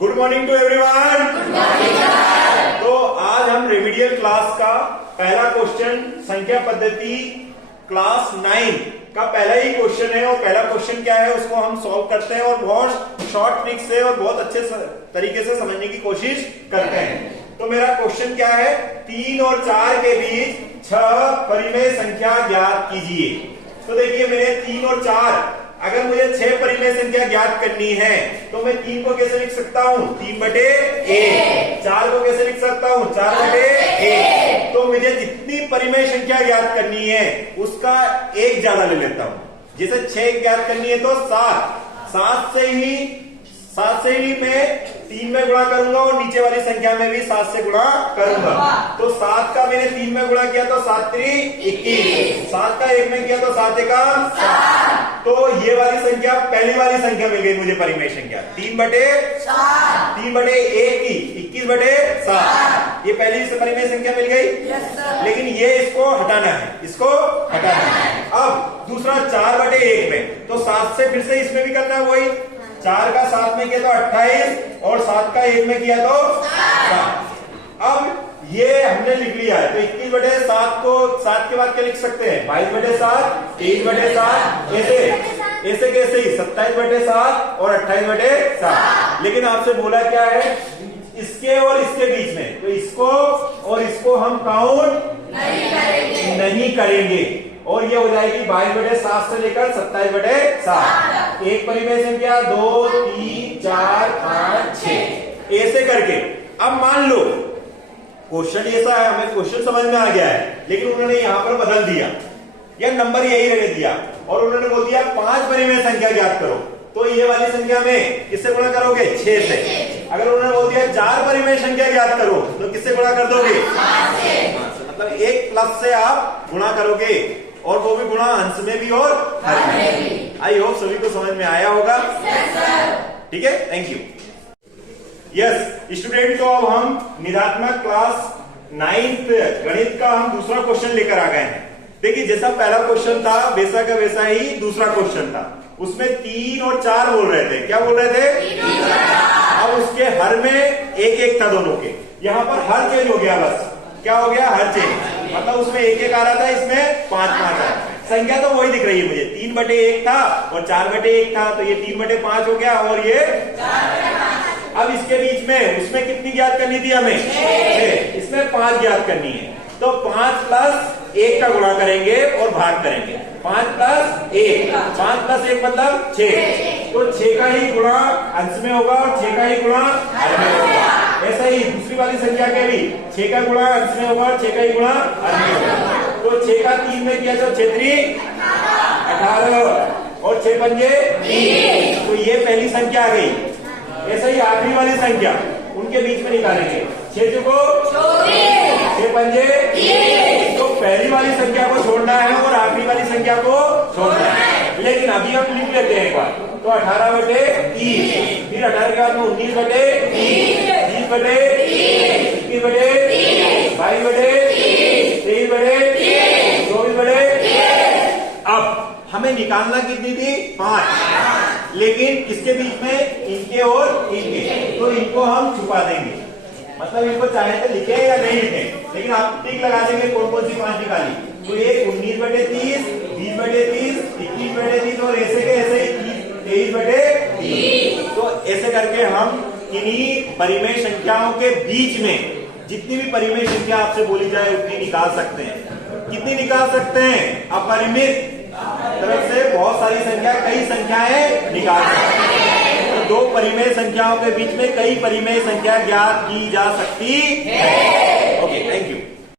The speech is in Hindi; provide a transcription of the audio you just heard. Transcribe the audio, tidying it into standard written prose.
Good morning to everyone. तो आज हम रेमिडियल क्लास का पहला क्वेश्चन संख्या पद्धति क्लास 9 का पहला ही क्वेश्चन है। और पहला क्वेश्चन क्या है उसको हम सॉल्व करते हैं और बहुत शॉर्ट ट्रिक से और बहुत अच्छे तरीके से समझने की कोशिश करते हैं। तो मेरा क्वेश्चन क्या है, 3 और 4 के बीच 6 परिमेय संख्या ज्ञात कीजिए। तो देखिए मेरे 3 और 4, अगर मुझे 6 परिमेय संख्या ज्ञात करनी है तो मैं 3 को कैसे लिख सकता हूँ, 3/1। 4 को कैसे लिख सकता हूँ, 4/1। तो मुझे जितनी परिमेय संख्या ज्ञात करनी है उसका 1 ज्यादा ले लेता हूँ। जैसे 6 ज्ञात करनी है तो 7 से ही मैं 3 में गुणा करूंगा और नीचे वाली संख्या में भी 7 से गुणा करूंगा। तो 7 का मैंने 3 में गुणा किया तो 7 3 21। 7 का 1 में किया तो 7 1 7। तो ये वाली संख्या पहली वाली संख्या मिल गई मुझे परिमेय संख्या 3/1 की 21/7। ये पहली से परिमेय संख्या मिल गई। लेकिन ये इसको हटाना है, अब दूसरा 4/1 में तो 7 से फिर से इसमें भी करना है वही। 4 का 7 में किया तो 28 और 7 का 1 में किया तो 7। अब ये हमने लिख लिया है तो 21/7 को 7 के बाद क्या लिख सकते हैं, 22/7, 23/7, ऐसे कैसे ही 27/7 और 28/7। लेकिन आपसे बोला क्या है, इसके और इसके बीच में, तो इसको और इसको हम काउंट नहीं करेंगे और ये हो जाएगी 22/7 से लेकर 27/7। एक परिमेय संख्या 2 3 4 5 6 ऐसे करके। अब मान लो क्वेश्चन ऐसा है, हमें क्वेश्चन समझ में आ गया है, लेकिन उन्होंने यहां पर बदल दिया या नंबर यही रहने दिया और उन्होंने बोल दिया 5 परिमेय संख्या ज्ञात करो। तो ये वाली संख्या में किससे गुणा करोगे, 6 से। अगर उन्होंने बोल दिया 4 परिमेय संख्या ज्ञात करो तो किससे गुणा कर दोगे, 5 से। मतलब 1 प्लस से आप गुणा करोगे और वो भी गुणा अंश में भी और हर में भी। आई होप सभी को समझ में आया होगा। ठीक है, थैंक यू। यस स्टूडेंट, तो अब हम निधात्मक क्लास 9th गणित का हम दूसरा क्वेश्चन लेकर आ गए हैं। देखिए जैसा पहला क्वेश्चन था वैसा का वैसा ही दूसरा क्वेश्चन था। उसमें 3 और 4 बोल रहे थे। क्या बोल रहे थे, अब उसके हर में 1 था दोनों के। यहाँ पर हर चेंज हो गया, बस क्या हो गया, हर चेंज। मतलब उसमें 1 आ रहा था, इसमें 5 है। संख्या तो वही दिख रही है मुझे, 3/1 था और 4/1 था, तो ये 3/5 हो गया और ये 4/5। अब इसके बीच में उसमें कितनी ज्ञात करनी थी हमें, 6। इसमें 5 ज्ञात करनी है। तो 5 + 1 का गुणा करेंगे और भाग करेंगे। 5 + 1, 5 + 1 मतलब 6। तो 6 का ही गुणा अंश में होगा और 6 का ही गुणा हर में होगा। ऐसा ही दूसरी वाली संख्या के भी 6 का गुणा अंश में होगा और 6 का ही गुणा हर में होगा। तो 6 का 3 में किया तो 6 3 18 और 6 पंजे 30। तो ये पहली संख्या आ गई। ऐसा ही आखिरी वाली संख्या उनके बीच में निकालेंगे। 6 को 6 पंजे 30। तो पहली वाली संख्या को छोड़ना है और आखिरी वाली संख्या को छोड़ना है। लेकिन अभी हम लिख लेते हैं एक बार। तो 18/30, फिर 18 के बाद में 19/30, 20/30, 21/30, 22/30, 23/30, 24/30। अब हमें निकालना कितनी थी, 5। लेकिन किसके बीच में, इनके और इनके। तो इनको हम छुपा देंगे, मतलब इनको चाहे तो लिखे या नहीं लिखे, लेकिन आप टिक लगा देंगे कौन कौन सी 5 निकाली। तो ये 19/30, 20/30, 21/30 और ऐसे के ऐसे ही 23/30। तो ऐसे करके हम इन्हीं परिमेय संख्याओं के बीच में जितनी भी परिमेय संख्या आपसे बोली जाए उतनी निकाल सकते हैं। कितनी निकाल सकते हैं, अपरिमित तरफ से बहुत सारी संख्या, कई संख्याएं निकाल सकते हैं। तो 2 परिमेय संख्याओं के बीच में कई परिमेय संख्या ज्ञात की जा सकती है। Okay, thank you.